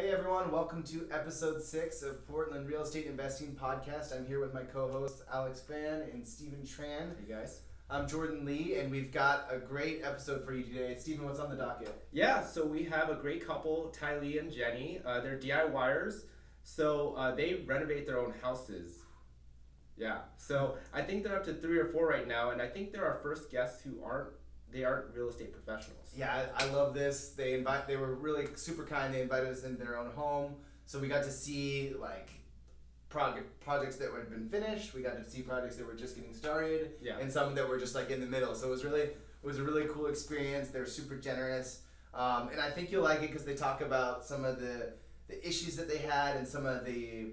Hey everyone, welcome to episode 6 of Portland Real Estate Investing Podcast. I'm here with my co-hosts Alex Fan and Stephen Tran. Hey guys. I'm Jordan Lee, and we've got a great episode for you today. Stephen, what's on the docket? Yeah, so we have a great couple, Tylee and Jenny. They're DIYers, so they renovate their own houses. Yeah, so I think they're up to 3 or 4 right now, and I think they're our first guests who aren't real estate professionals. Yeah, I love this. They were really super kind. They invited us into their own home, so we got to see like projects that had been finished. We got to see projects that were just getting started, and some that were just like in the middle. So it was a really cool experience. They're super generous, and I think you'll like it because they talk about some of the issues that they had and some of the.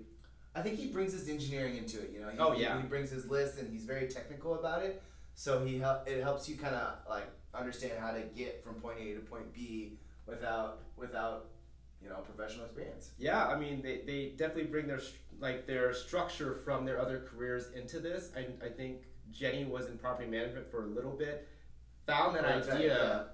I think he brings his engineering into it. You know, he brings his list and he's very technical about it. So it helps you kind of like understand how to get from point A to point B without professional experience. Yeah, I mean they definitely bring their structure from their other careers into this. I think Jenny was in property management for a little bit, found that idea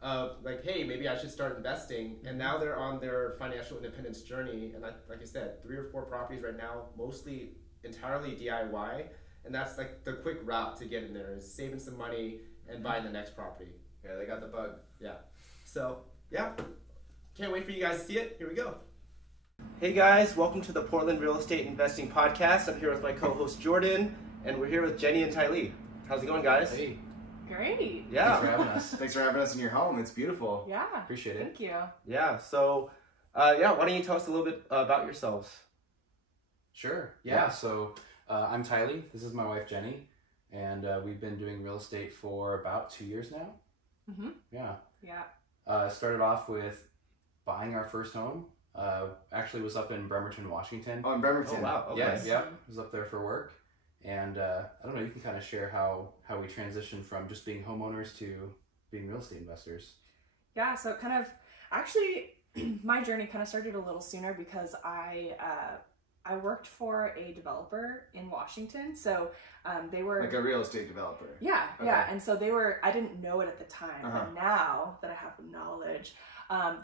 of like, hey, maybe I should start investing, and now they're on their financial independence journey. And like I said, 3 or 4 properties right now, mostly entirely DIY. And that's like the quick route to get in there is saving some money and buying the next property. Yeah, they got the bug. Yeah. So, yeah. Can't wait for you guys to see it. Here we go. Hey guys, welcome to the Portland Real Estate Investing Podcast. I'm here with my co-host Jordan, and we're here with Jenny and Tylee. How's it going, guys? Hey. Great. Yeah. Thanks for having us. Thanks for having us in your home. It's beautiful. Yeah. Appreciate it. Thank you. Yeah. So, why don't you tell us a little bit about yourselves? Sure. Yeah. So I'm Tylee. This is my wife Jenny, and we've been doing real estate for about 2 years now. Mm-hmm. Yeah. Yeah. Started off with buying our first home. Actually was up in Bremerton, Washington. Oh, in Bremerton. Oh, wow. Okay. Yes. Yeah. Was up there for work, and I don't know. You can kind of share how we transitioned from just being homeowners to being real estate investors. Yeah. So it kind of actually my journey kind of started a little sooner because I worked for a developer in Washington. So they were like a real estate developer. Yeah, Okay. yeah. And so I didn't know it at the time, but now that I have the knowledge,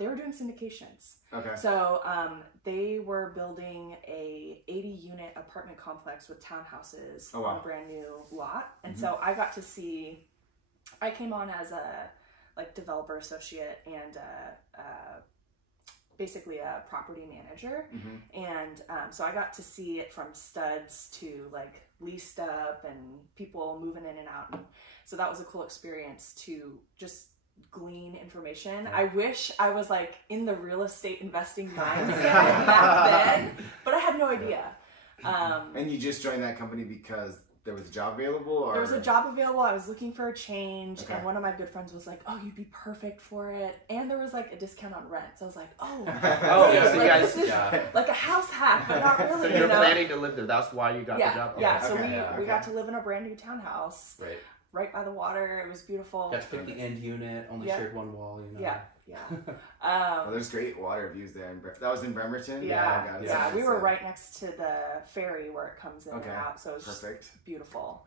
they were doing syndications. Okay. So they were building a 80-unit apartment complex with townhouses on a brand new lot. And so I got to see, I came on as a developer associate and basically a property manager. And so I got to see it from studs to like leased up and people moving in and out. And so that was a cool experience to just glean information. Yeah. I wish I was like in the real estate investing mindset back then, but I had no idea. And you just joined that company because there was a job available? Or? There was a job available. I was looking for a change, and one of my good friends was like, "Oh, you'd be perfect for it." And there was like a discount on rent, so I was like, "Oh, yeah, so like, this is like a house hack, but not really." So you're planning to live there. That's why you got the job. Yeah. So we got to live in a brand new townhouse, right by the water. It was beautiful. Got to pick the end unit. Only shared one wall. You know. Yeah. Well, there's great water views there. That was in Bremerton? Yeah. We were right next to the ferry where it comes in and out, so it was perfect. Just beautiful.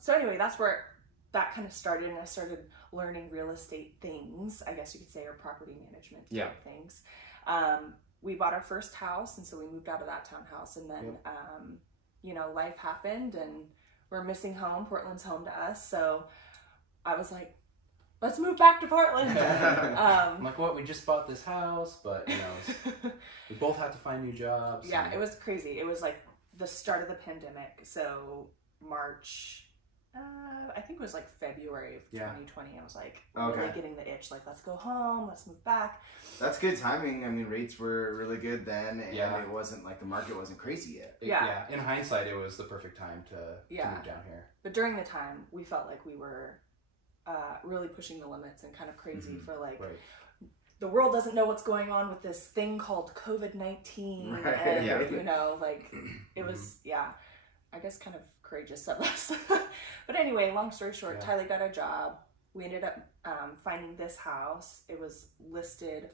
So anyway, that's where that kind of started, and I started learning real estate things, I guess you could say, or property management type things. We bought our first house, and so we moved out of that townhouse, and then, life happened, and we're missing home. Portland's home to us, so I was like, let's move back to Portland. I'm like, what? We just bought this house, but we both had to find new jobs. Yeah, it was crazy. It was like the start of the pandemic. So March, I think it was like February of 2020. I was like really getting the itch. Like, let's go home. Let's move back. That's good timing. I mean, rates were really good then, and it wasn't like the market wasn't crazy yet. In hindsight, it was the perfect time to move down here. But during the time, we felt like we were really pushing the limits and kind of crazy for like the world doesn't know what's going on with this thing called COVID-19 and it was I guess kind of courageous of us. But anyway, long story short, Tylee got a job. We ended up finding this house. It was listed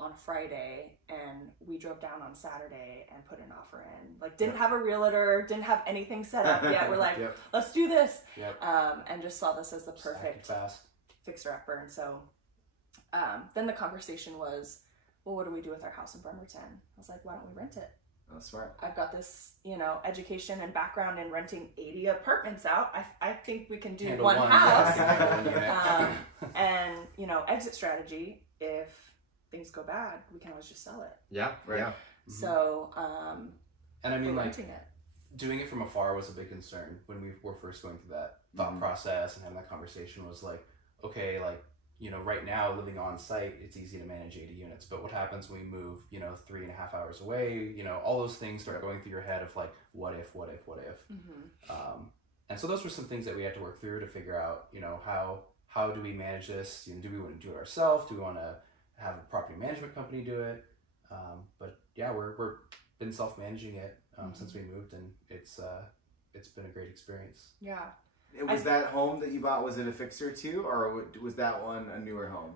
on Friday, and we drove down on Saturday and put an offer in. Like, didn't have a realtor, didn't have anything set up yet. We're like, let's do this. And just saw this as the perfect fixer-upper. And so then the conversation was, well, what do we do with our house in Bremerton? I was like, why don't we rent it? Oh, smart. I've got this, you know, education and background in renting 80 apartments out. I think we can do one house. And, you know, exit strategy, if things go bad, we can always just sell it. Yeah, right. Yeah. So, and I mean, like, renting it. Doing it from afar was a big concern when we were first going through that thought process and having that conversation. Was like, okay, like, you know, right now living on site, it's easy to manage 80 units, but what happens when we move, you know, 3.5 hours away, you know, all those things start going through your head of like, what if? And so those were some things that we had to work through to figure out, you know, how do we manage this? You know, do we want to do it ourselves? Do we want to have a property management company do it? But yeah, we're been self-managing it since we moved, and it's been a great experience. Yeah. Was that home that you bought, was it a fixer too, or was that one a newer home?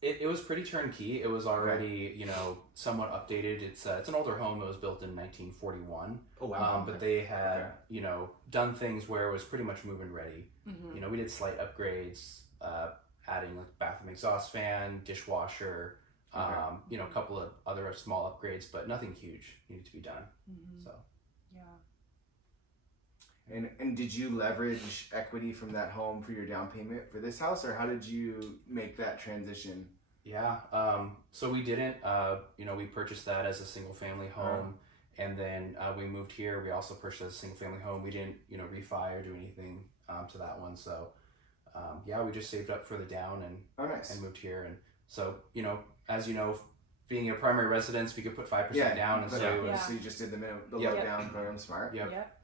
It was pretty turnkey. It was already, you know, somewhat updated. It's an older home. It was built in 1941. Oh wow! But they had, you know, done things where it was pretty much move-in ready. You know, we did slight upgrades, adding like bathroom exhaust fan, dishwasher, you know, a couple of other small upgrades, but nothing huge needed to be done. So. Yeah. And did you leverage equity from that home for your down payment for this house, or how did you make that transition? Yeah, so we didn't, you know, we purchased that as a single family home, and then we moved here. We also purchased as a single family home. We didn't, you know, refi or do anything to that one. So yeah, we just saved up for the down and moved here. And so, you know, as you know, being a primary residence, we could put 5% down, and so it was. So you just did the low down program. Smart. Yep.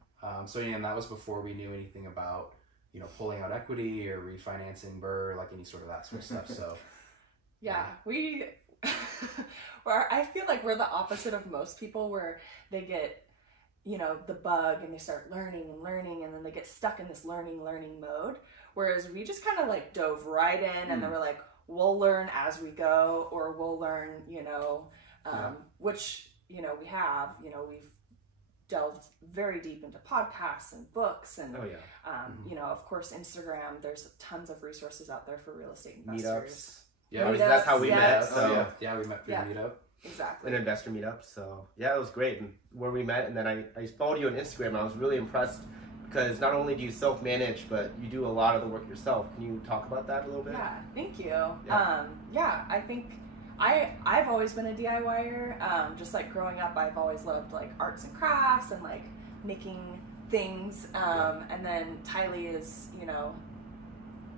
So yeah, and that was before we knew anything about, you know, pulling out equity or refinancing BRRRR, like any sort of that sort of stuff. So we I feel like we're the opposite of most people, where they get, you know, the bug and they start learning and then they get stuck in this learning mode, whereas we just kind of like dove right in and then we're like, we'll learn as we go, or we'll learn, you know, which, you know, we have, you know, we've delved very deep into podcasts and books and you know, of course, Instagram. There's tons of resources out there for real estate investors. Meetups. That's how we met. So we met through Meetup. Exactly. An investor meetup. So yeah, it was great. And where we met, and then I followed you on Instagram, and I was really impressed because not only do you self-manage, but you do a lot of the work yourself. Can you talk about that a little bit? Yeah, thank you. I think I've always been a DIYer. Just like growing up, I've always loved like arts and crafts and like making things. And then Tylee is, you know,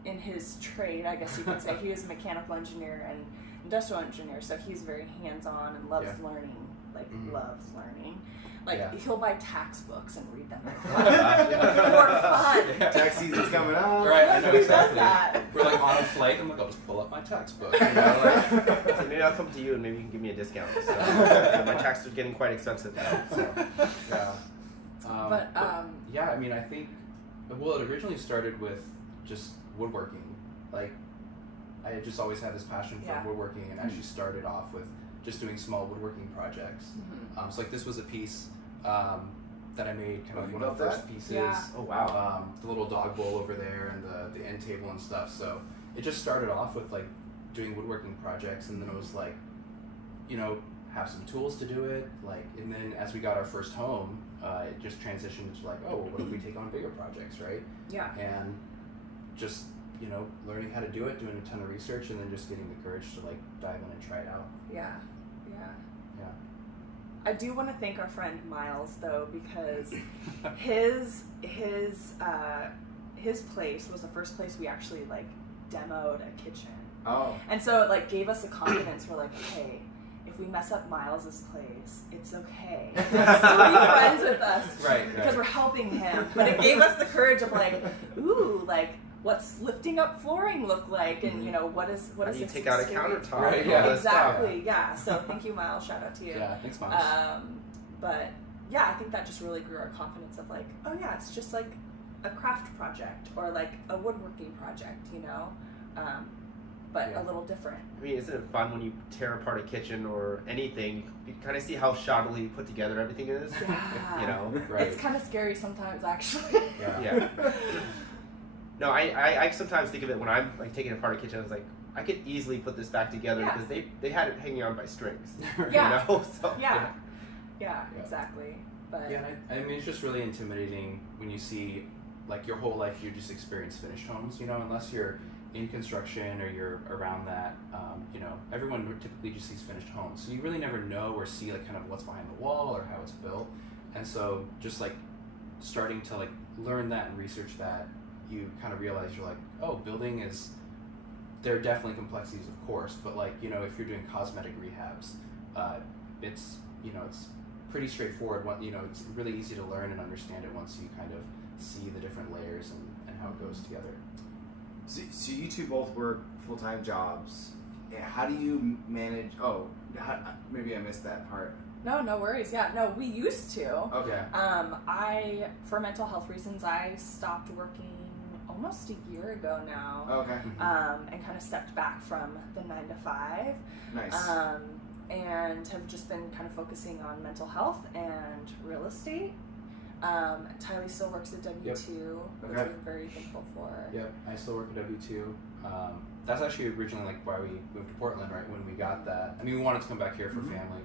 in his trade, I guess you could say, he is a mechanical engineer and industrial engineer, so he's very hands-on and loves learning, like loves learning. Like he'll buy tax books and read them for fun. Tax season's coming up. Right, I know exactly. We're like on a flight, I'm like, I'll just pull up my tax book. You know, like, so maybe I'll come to you and maybe you can give me a discount. So, my taxes are getting quite expensive now. So. But yeah, I mean, I think, well, it originally started with just woodworking. Like, I had just always had this passion for woodworking, and actually started off with just doing small woodworking projects. So like this was a piece that I made, kind of one of the first pieces. Yeah. Oh wow. The little dog bowl over there and the end table and stuff. So it just started off with like doing woodworking projects, and then it was like, you know, have some tools to do it. Like, and then as we got our first home, it just transitioned to like, oh, well, what if we take on bigger projects, right? Yeah. And just, you know, learning how to do it, doing a ton of research, and then just getting the courage to like dive in and try it out. Yeah. I do want to thank our friend Miles though, because his place was the first place we actually like demoed a kitchen. Oh. And so it like gave us the confidence. We're like, okay, if we mess up Miles's place, it's okay. He'll still be friends with us, right? Because we're helping him. But it gave us the courage of like, ooh, like, what's lifting up flooring look like, and you know, what is you take out a countertop, right? Yeah, exactly. Yeah. So thank you, Miles. Shout out to you. Yeah, thanks, Miles. But yeah, I think that just really grew our confidence of like, oh yeah, it's just like a craft project or like a woodworking project, you know, but a little different. I mean, isn't it fun when you tear apart a kitchen or anything? You kind of see how shoddily put together everything is. Yeah. You know, right? It's kind of scary sometimes, actually. Yeah. No, I sometimes think of it when I'm like taking apart a kitchen. I was like, I could easily put this back together because they had it hanging on by strings. Yeah. You know? So, yeah, exactly. But yeah, and I mean, it's just really intimidating when you see, like, your whole life you just experience finished homes, you know, unless you're in construction or you're around that, you know, everyone typically just sees finished homes. So you really never know or see, like, kind of what's behind the wall or how it's built. And so just, like, starting to, like, learn that and research that, you kind of realize you're like, oh, building is, there are definitely complexities, of course, but, like, you know, if you're doing cosmetic rehabs, it's, you know, it's pretty straightforward. You know, it's really easy to learn and understand it once you kind of see the different layers and how it goes together. So you two both work full-time jobs. How do you manage? Maybe I missed that part. No worries. Yeah, no, we used to. Okay. For mental health reasons, I stopped working almost a year ago now. Okay. And kind of stepped back from the 9 to 5. Nice. And have just been kind of focusing on mental health and real estate. Tylee still works at W2, which we're very thankful for. Yep, I still work at W2. That's actually originally like why we moved to Portland, right? When we got that, I mean, we wanted to come back here for family,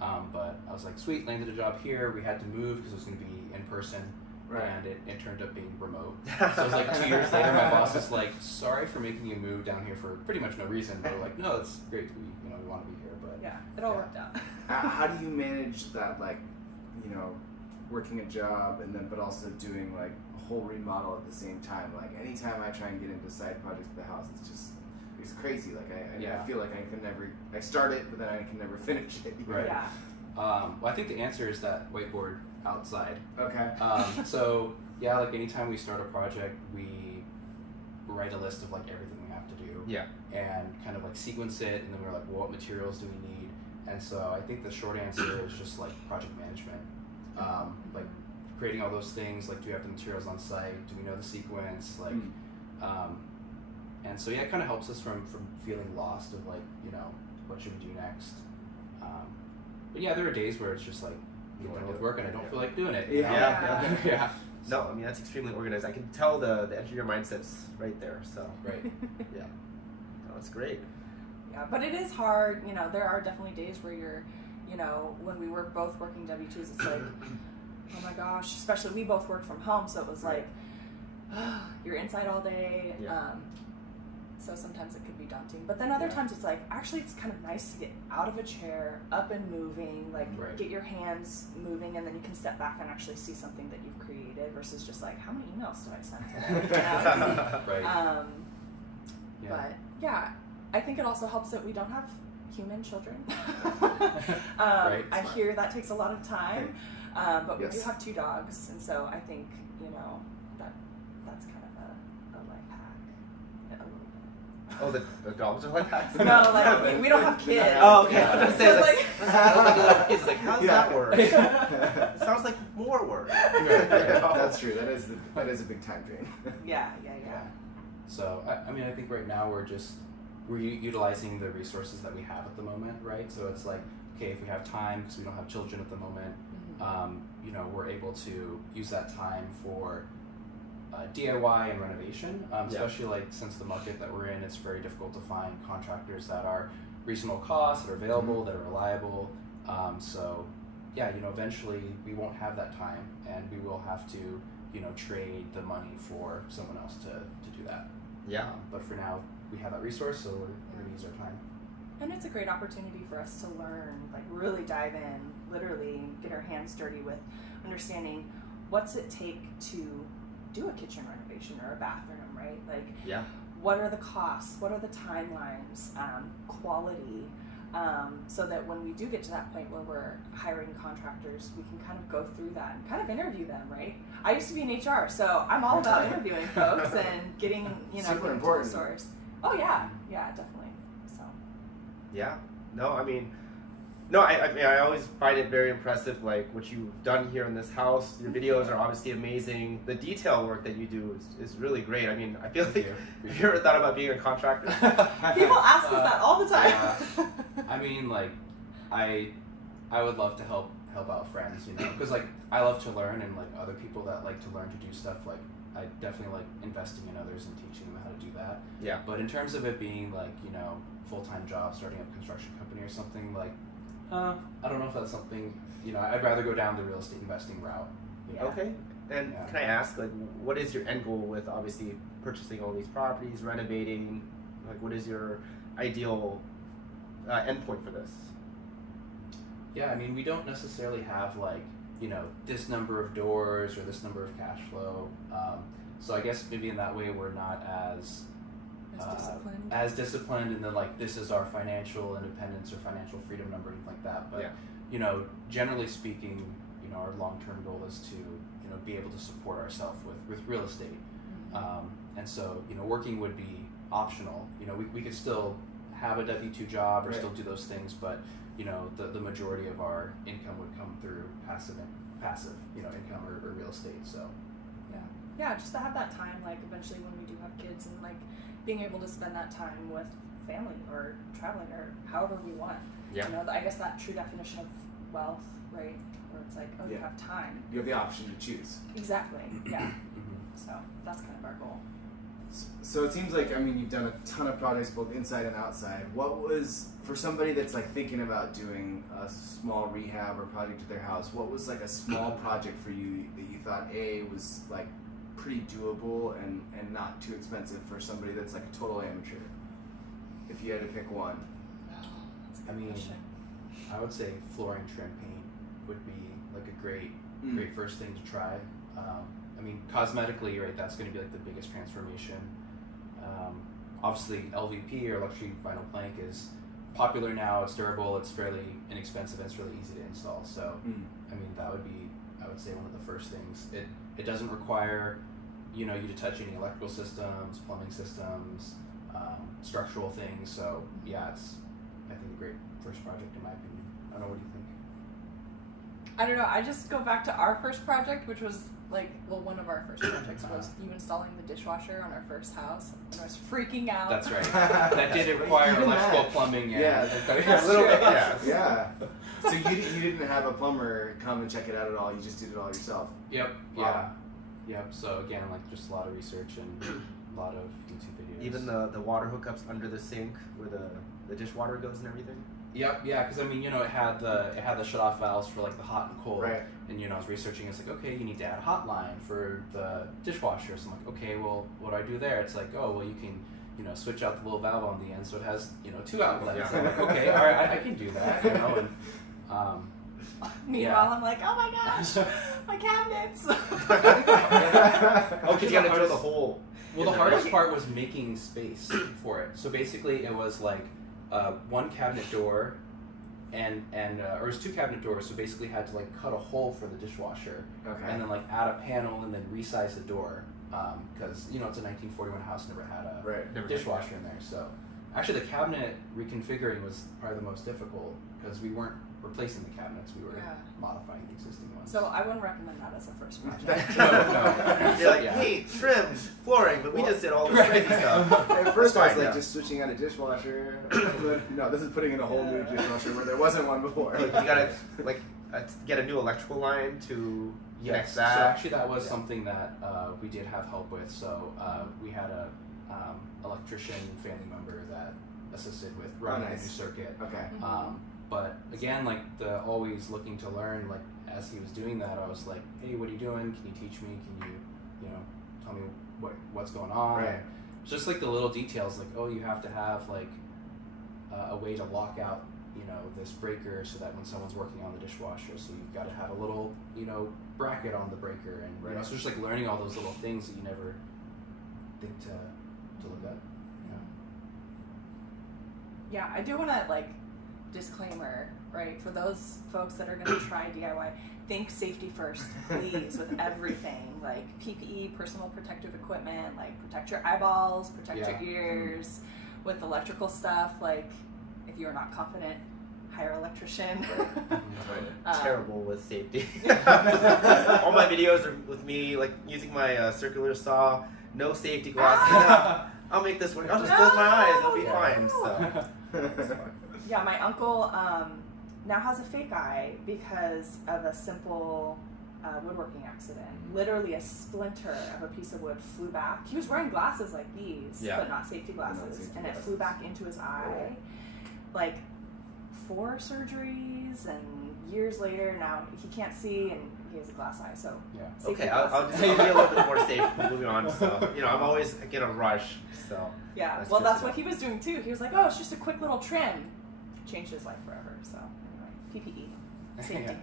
but I was like, sweet, landed a job here. We had to move because it was going to be in person, and it turned up being remote. So it was like 2 years later, my boss was like, sorry for making you move down here for pretty much no reason. But we're like, no, it's great. We want to be here, but yeah, it all worked out. How do you manage that, like, you know, working a job and then but also doing like a whole remodel at the same time? Like, anytime I try and get into side projects with the house, it's crazy. Like I feel like I start it, but then I can never finish it. Right. Yeah. Well, I think the answer is that whiteboard outside. Okay. So yeah, like anytime we start a project, we write a list of like everything we have to do. Yeah. And kind of like sequence it, and then we're like, well, what materials do we need? And so I think the short answer is just like project management. Like creating all those things, like, do we have the materials on site? Do we know the sequence? Like, and so yeah, it kind of helps us from feeling lost of like, you know, what should we do next? But yeah, there are days where it's just like, I'm done with work and I don't feel like doing it. You know? Yeah. No, I mean, that's extremely organized. I can tell the engineer mindset's right there. So right. Yeah. No, it's great. Yeah, but it is hard. You know, there are definitely days where you're, you know, when we were both working W-2s, it's like, oh my gosh, especially we both worked from home, so it was like, you're inside all day. Yeah. So sometimes it could be daunting. But then other times it's like, actually it's kind of nice to get out of a chair, up and moving, like get your hands moving, and then you can step back and actually see something that you've created versus just like, how many emails do I send today? You know? Right. But yeah, I think it also helps that we don't have human children. I hear that takes a lot of time, but we do have 2 dogs, and so I think, you know, that's kind of a life hack. A little bit. Oh, the dogs are like that? No, like we don't have kids. Oh, okay. I was gonna say, it's like, how does that work? It sounds like more work. That's true. That is a big time drain. Yeah. So I mean, I think right now we're utilizing the resources that we have at the moment, right? So it's like, okay, if we have time, because we don't have children at the moment, you know, we're able to use that time for DIY and renovation, especially like since the market that we're in, it's very difficult to find contractors that are reasonable costs, that are available, that are reliable. So yeah, you know, eventually we won't have that time, and we will have to, you know, trade the money for someone else to do that. Yeah. But for now, we have that resource, so we're going to use our time. And it's a great opportunity for us to learn, like really dive in, literally get our hands dirty with understanding what's it take to do a kitchen renovation or a bathroom, right? Like, what are the costs? What are the timelines? Quality, so that when we do get to that point where we're hiring contractors, we can kind of go through that and kind of interview them, right? I used to be in HR, so I'm all about interviewing folks and getting, you know, super important. To the source. Oh yeah, definitely. So. Yeah. No, I mean, I mean, I always find it very impressive, like what you've done here in this house. Your videos are obviously amazing. The detail work that you do is really great. I mean, I feel like, have you ever thought about being a contractor? People ask us that all the time. I mean, like, I would love to help out friends, you know, because like I love to learn, and like other people that like to learn to do stuff, like I definitely like investing in others and teaching them how to do that. Yeah. But in terms of it being like, you know, full-time job, starting up a construction company or something, like, I don't know if that's something, you know, I'd rather go down the real estate investing route. Yeah. Okay. And can I ask, like, what is your end goal with obviously purchasing all these properties, renovating? Like, what is your ideal endpoint for this? Yeah, I mean, we don't necessarily have, like, you know, this number of doors or this number of cash flow. So I guess maybe in that way we're not as disciplined, and then like this is our financial independence or financial freedom number, anything like that. But you know, generally speaking, you know, our long-term goal is to, you know, be able to support ourselves with real estate. And so, you know, working would be optional. You know, we could still have a W-2 job or still do those things, but you know, the majority of our income would come through passive, you know, income or real estate. So yeah, just to have that time, like eventually when we do have kids, and like being able to spend that time with family or traveling or however we want. You know, I guess that true definition of wealth, right? Where it's like, oh, you have time. You have the option to choose. Exactly. Yeah. So that's kind of our goal. So it seems like, I mean, you've done a ton of projects both inside and outside. What was, for somebody that's like thinking about doing a small rehab or project at their house, what was like a small project for you that you thought was like pretty doable and not too expensive for somebody that's like a total amateur? If you had to pick one. I mean, I would say flooring trim paint would be like a great first thing to try. I mean, cosmetically, right, that's going to be like the biggest transformation. Obviously, LVP or electric vinyl plank is popular now. It's durable, it's fairly inexpensive, and it's really easy to install. So, I mean, that would be, I would say, one of the first things. It doesn't require, you know, you to touch any electrical systems, plumbing systems, structural things. So, yeah, it's, I think, a great first project in my opinion. I don't know, what do you think? I don't know. I just go back to our first project, which was like, well, one of our first projects was you installing the dishwasher on our first house, and I was freaking out. That's right. That did require electrical plumbing. Yeah. A little bit. Yeah. So you didn't have a plumber come and check it out at all. You just did it all yourself. Yep. Wow. Yep. So again, like just a lot of research and a lot of YouTube videos. Even the water hookups under the sink where the dishwater goes and everything. Yep, yeah, because I mean, you know, it had the shut-off valves for like the hot and cold, right? And you know, I was researching. It's like, okay, you need to add a hot line for the dishwasher. So I'm like, okay, well, what do I do there? It's like, oh, well, you can, you know, switch out the little valve on the end, so it has, you know, 2 outlets. Yeah. So I'm like, okay, all right, I can do that, you know. And meanwhile, I'm like, oh my gosh, my cabinets. Oh, because you gotta drill the hole. Well, the hardest part was making space for it. So basically, it was like one cabinet door, or it was 2 cabinet doors. So basically, had to like cut a hole for the dishwasher, and then like add a panel and then resize the door, because you know it's a 1941 house, never had a dishwasher in there. So actually, the cabinet reconfiguring was probably the most difficult because we weren't replacing the cabinets, we were modifying the existing ones. So I wouldn't recommend that as a first project. No. You're like, hey, trim, flooring, but we just did all this crazy stuff. At first I was like, just switching out a dishwasher. No, this is putting in a whole new dishwasher where there wasn't one before. You gotta like get a new electrical line to connect that. So actually that was something that we did have help with. So we had a electrician family member that assisted with running a new circuit. But again, like always looking to learn, like as he was doing that, I was like, hey, what are you doing? Can you teach me? Can you know, tell me what's going on? Right. Just like the little details, like, oh, you have to have like a way to lock out, you know, this breaker so that when someone's working on the dishwasher, so you've got to have a little, you know, bracket on the breaker, and you know, so just like learning all those little things that you never think to look at. Yeah, I do want to like disclaimer, right, for those folks that are going to try DIY, think safety first, please, with everything, like PPE, personal protective equipment, like protect your eyeballs, protect your ears. With electrical stuff, like if you're not confident, hire an electrician. Terrible with safety. All my videos are with me like using my circular saw, no safety glasses. I'll make this work. I'll just close my eyes, it'll be fine. So. Yeah, my uncle now has a fake eye because of a simple woodworking accident. Literally a splinter of a piece of wood flew back. He was wearing glasses like these, but not safety glasses, and it flew back into his eye. Like 4 surgeries, and years later now he can't see and he has a glass eye. So okay, I'll be a little bit more safe moving on. So I'm always in a rush. So that's what he was doing too. He was like, oh, it's just a quick little trim. Changed his life forever. So anyway, PPE, safety.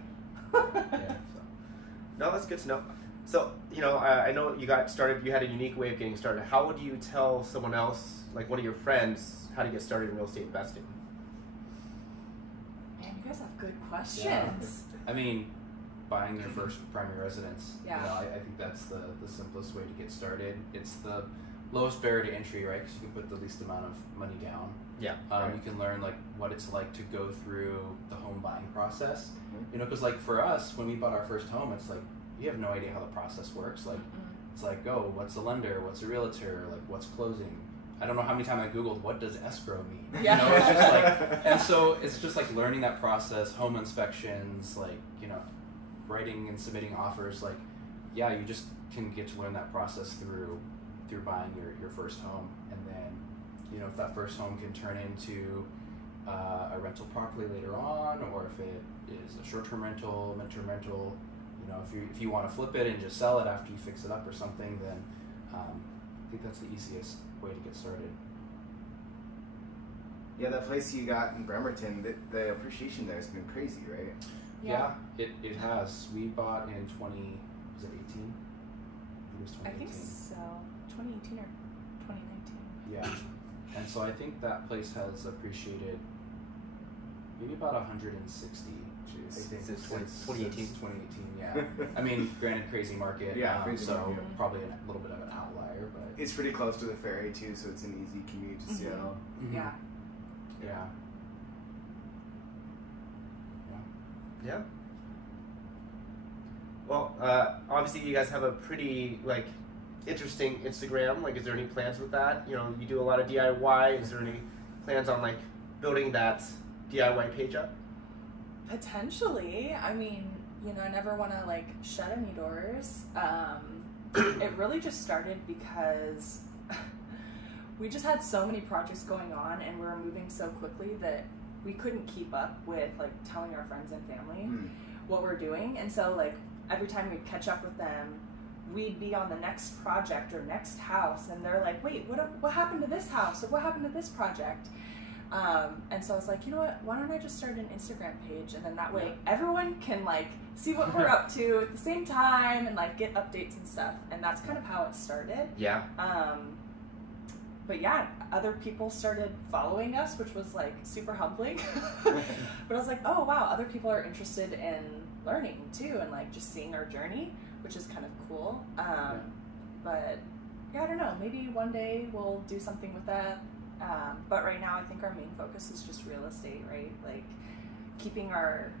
No, that's good to know. So, I know you got started, you had a unique way of getting started. How would you tell someone else, like one of your friends, how to get started in real estate investing? Man, you guys have good questions. Yeah. I mean, buying your first primary residence. I think that's the simplest way to get started. It's the lowest barrier to entry, right? Because you can put the least amount of money down. Yeah. You can learn like what it's like to go through the home buying process. Because like for us, when we bought our first home, it's like you have no idea how the process works. Like it's like, oh, what's a lender? What's a realtor? Like what's closing? I don't know how many times I Googled what does escrow mean. It's just like, and so it's just like learning that process, home inspections, like writing and submitting offers. Like you just can get to learn that process through buying your first home, and then if that first home can turn into a rental property later on, or if it is a short-term rental, midterm rental, if you want to flip it and just sell it after you fix it up or something, then I think that's the easiest way to get started. Yeah, that place you got in Bremerton, the appreciation there has been crazy, right? Yeah, it has. We bought in 2018? I think so. 2018 or 2019. Yeah. And so I think that place has appreciated maybe about 160. I think since 2018. 2018, yeah. I mean, granted, crazy market. Crazy market. Probably a little bit of an outlier, but it's pretty close to the ferry too, so it's an easy commute to Seattle. Yeah. Well, obviously you guys have a pretty interesting Instagram. Like, is there any plans with that? You do a lot of DIY. Is there any plans on building that DIY page up? Potentially. I mean, I never want to shut any doors. It really just started because we just had so many projects going on, and we were moving so quickly that we couldn't keep up with telling our friends and family what we're doing. And so every time we'd catch up with them, we'd be on the next project or next house, and they're like, wait, what happened to this house, or what happened to this project? And so I was like, you know what, why don't I just start an Instagram page, and then that way everyone can see what we're up to at the same time, and get updates and stuff. And that's kind of how it started. But other people started following us, which was super humbling. But I was like, oh wow, other people are interested in learning too, and just seeing our journey, which is kind of cool. But I don't know, maybe one day we'll do something with that. But right now I think our main focus is just real estate, right? Keeping our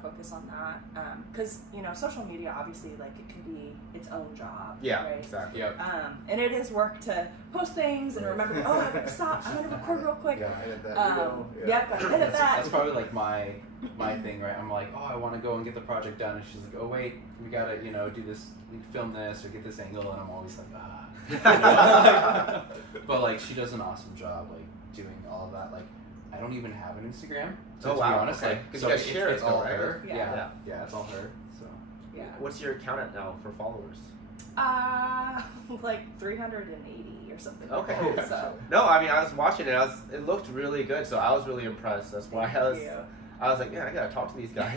focus on that. Because, social media, obviously, it can be its own job. Yeah, right? exactly. Yep. And it is work to post things and remember, I gotta stop, I'm gonna record real quick. Gotta edit that. Gotta edit that. That's probably my thing, right? I'm like, oh, I want to go and get the project done, and she's like, oh wait, we gotta do this, film this or get this angle, and I'm always like, but she does an awesome job doing all of that. I don't even have an Instagram, so to be honest, because you guys share it's all her. Yeah, it's all her. So what's your account at now for followers? 380 or something. Okay. So. No, I mean, I was watching it. It looked really good, so I was really impressed. That's why I was like, man, I gotta talk to these guys.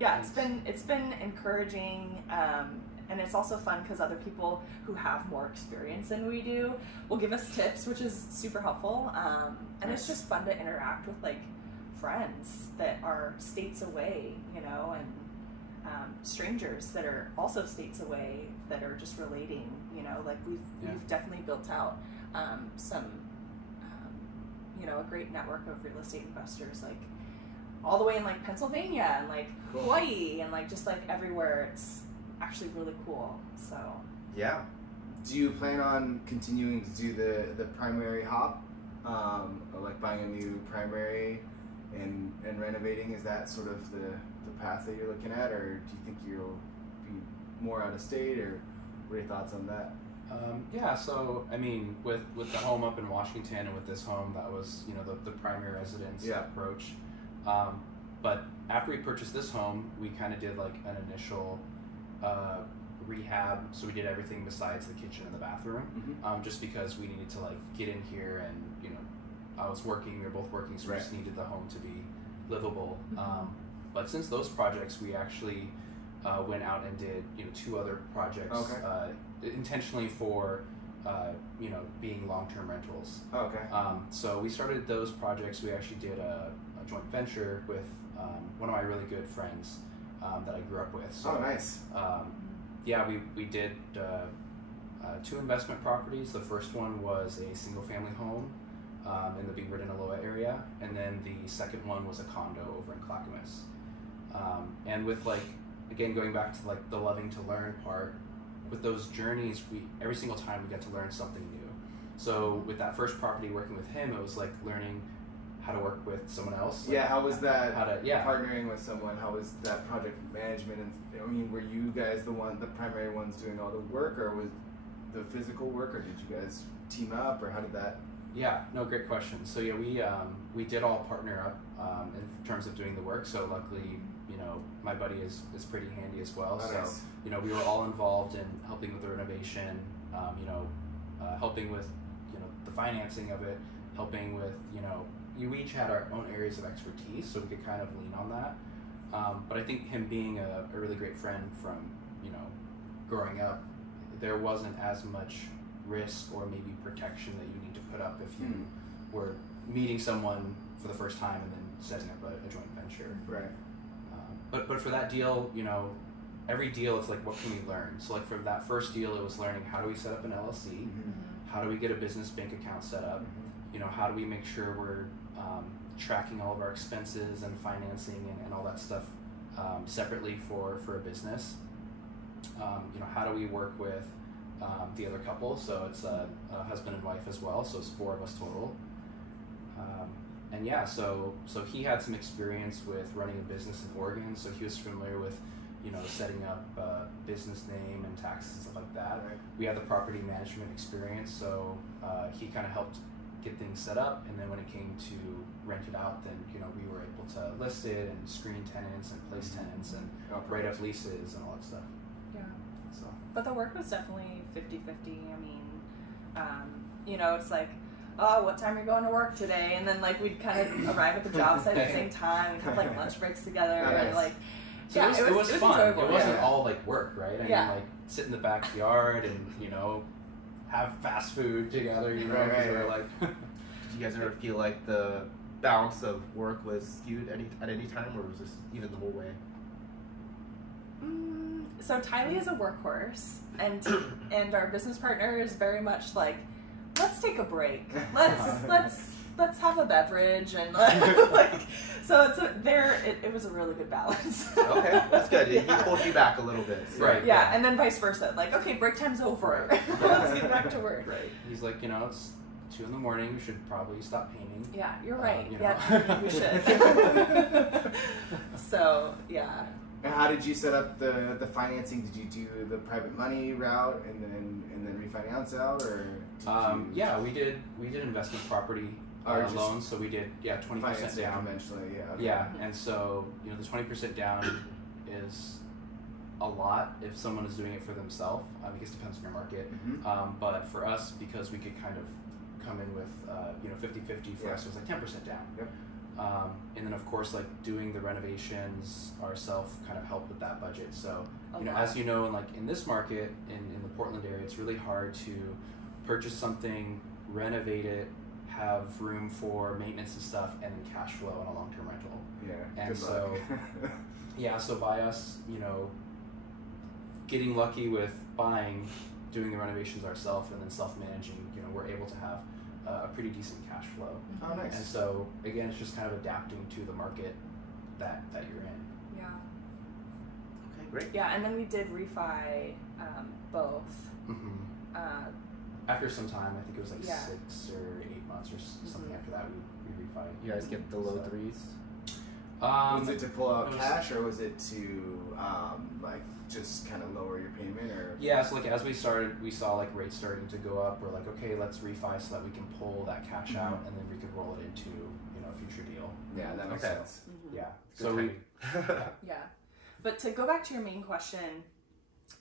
Yeah, it's been encouraging, and it's also fun because other people who have more experience than we do will give us tips, which is super helpful. And it's just fun to interact with friends that are states away, and strangers that are also states away that are just relating. We've definitely built out some a great network of real estate investors all the way in Pennsylvania and cool. Hawaii and just everywhere. It's actually really cool. So yeah. Do you plan on continuing to do the primary hop, or buying a new primary and renovating? Is that sort of the path that you're looking at, or do you think you'll be more out of state, or what are your thoughts on that? Yeah, so I mean, with the home up in Washington and with this home, that was, you know, the primary residence approach. But after we purchased this home, we kind of did like an initial rehab. So we did everything besides the kitchen and the bathroom, just because we needed to like get in here, and you know, I was working, we were both working, so we just needed the home to be livable. But since those projects, we actually went out and did, you know, 2 other projects intentionally for you know, being long-term rentals. So we started those projects. We actually did a joint venture with one of my really good friends that I grew up with. So, nice. Yeah, we did 2 investment properties. The first one was a single-family home in the Beaverton-Aloha area, and then the second one was a condo over in Clackamas. And with like, again, going back to like the loving to learn part, with those journeys, every single time we got to learn something new. So with that first property, working with him, it was like learning how to work with someone else. Like, how was that? Partnering with someone? How was that project management? And I mean, were you guys the primary ones doing all the work, or was the physical work, or did you guys team up, or how did that? Yeah, no, great question. So yeah, we did all partner up in terms of doing the work. So luckily, you know, my buddy is pretty handy as well. Nice. You know, we were all involved in helping with the renovation. You know, helping with, you know, the financing of it, helping with, you know, we each had our own areas of expertise, so we could kind of lean on that. But I think him being a really great friend from, you know, growing up, there wasn't as much risk or maybe protection that you need to put up if you were meeting someone for the first time and then setting up a joint venture. Right. But for that deal, you know, every deal it's like, what can we learn? So like for that first deal, it was learning how do we set up an LLC, how do we get a business bank account set up, you know, how do we make sure we're tracking all of our expenses and financing and all that stuff separately for a business. You know, how do we work with the other couple? So it's a husband and wife as well, so it's 4 of us total. And yeah, so he had some experience with running a business in Oregon, so he was familiar with, you know, setting up business name and taxes and stuff like that. Right. We had the property management experience, so he kind of helped get things set up, and then when it came to rent it out, then, you know, we were able to list it and screen tenants and place tenants and write up leases and all that stuff. Yeah. So. But the work was definitely 50-50. I mean, you know, it's like, oh, what time are you going to work today? And then like we'd kind of arrive at the job site at the same time. We'd have like lunch breaks together, and like, so it was fun. Enjoyable. It wasn't all like work, right? I mean, Yeah. like sit in the backyard and, you know, have fast food together. You know, Right. like. Did you guys ever feel like the balance of work was skewed at any time, or was this even the whole way? So Tylee is a workhorse, and our business partner is very much like, let's take a break. Let's have a beverage and like, so it was a really good balance. Okay, that's good. He pulled you back a little bit. So. Right. Yeah, and then vice versa. Like, okay, break time's over. Let's get back to work. Right. He's like, you know, it's 2 a.m. We should probably stop painting. Yeah, you're right. You know. Yeah, we should. So yeah. And how did you set up the financing? Did you do the private money route and then refinance out, or? Yeah, we did investment property loans. So we did 20% down. Eventually, yeah. Okay. Yeah, and so, you know, the 20% down is a lot if someone is doing it for themselves. I guess it depends on your market. But for us, because we could kind of come in with, you know, 50-50 for us, it was like 10% down. Yep. And then of course, like doing the renovations ourselves kind of helped with that budget. So, you know, as you know, like in this market, in the Portland area, it's really hard to purchase something, renovate it, have room for maintenance and stuff, and then cash flow on a long-term rental. Yeah. And so, so by us, you know, getting lucky with doing the renovations ourselves and then self-managing, you know, we're able to have a pretty decent cash flow. Oh, nice. And so, again, it's just kind of adapting to the market that you're in. Yeah. Okay, great. Yeah, and then we did refi both. After some time, I think it was like 6 or 8 months or something after that, we refi. You guys get the low threes. Was it to pull out cash, or was it to like just kind of lower your payment, or? Yeah, so like as we started, we saw like rates starting to go up. We're like, okay, let's refi so that we can pull that cash out, and then we could roll it into a future deal. Yeah, that makes sense. Mm-hmm. Yeah. So we. Yeah, but to go back to your main question,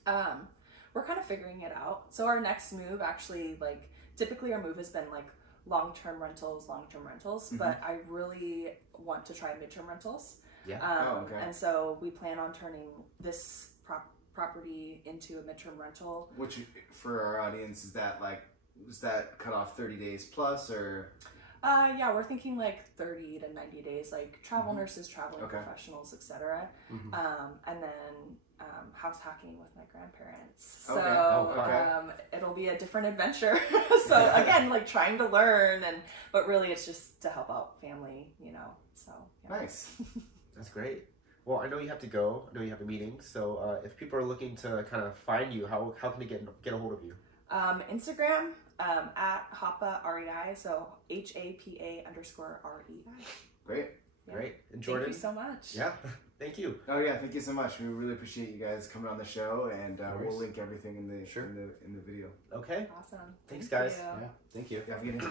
we're kind of figuring it out. So our next move, actually, like typically our move has been like long-term rentals, but I really want to try midterm rentals. Yeah. And so we plan on turning this property into a midterm rental. Which, for our audience, is that cut off 30 days plus, or? Yeah, we're thinking like 30 to 90 days, like travel nurses, traveling professionals, etc. And then house hacking with my grandparents. So it'll be a different adventure. So again, like trying to learn, but really it's just to help out family, So yeah. Nice. That's great. Well, I know you have to go. I know you have a meeting. So if people are looking to kind of find you, how can they get a hold of you? Instagram at Hapa REI, so HAPA_REI. Great. Yeah. Great. And Jordan? Thank you so much. Yeah. Thank you. Oh yeah, thank you so much. We really appreciate you guys coming on the show, and we'll link everything in the video. Okay. Awesome. Thanks, guys. Yeah. Thank you. Have a good day.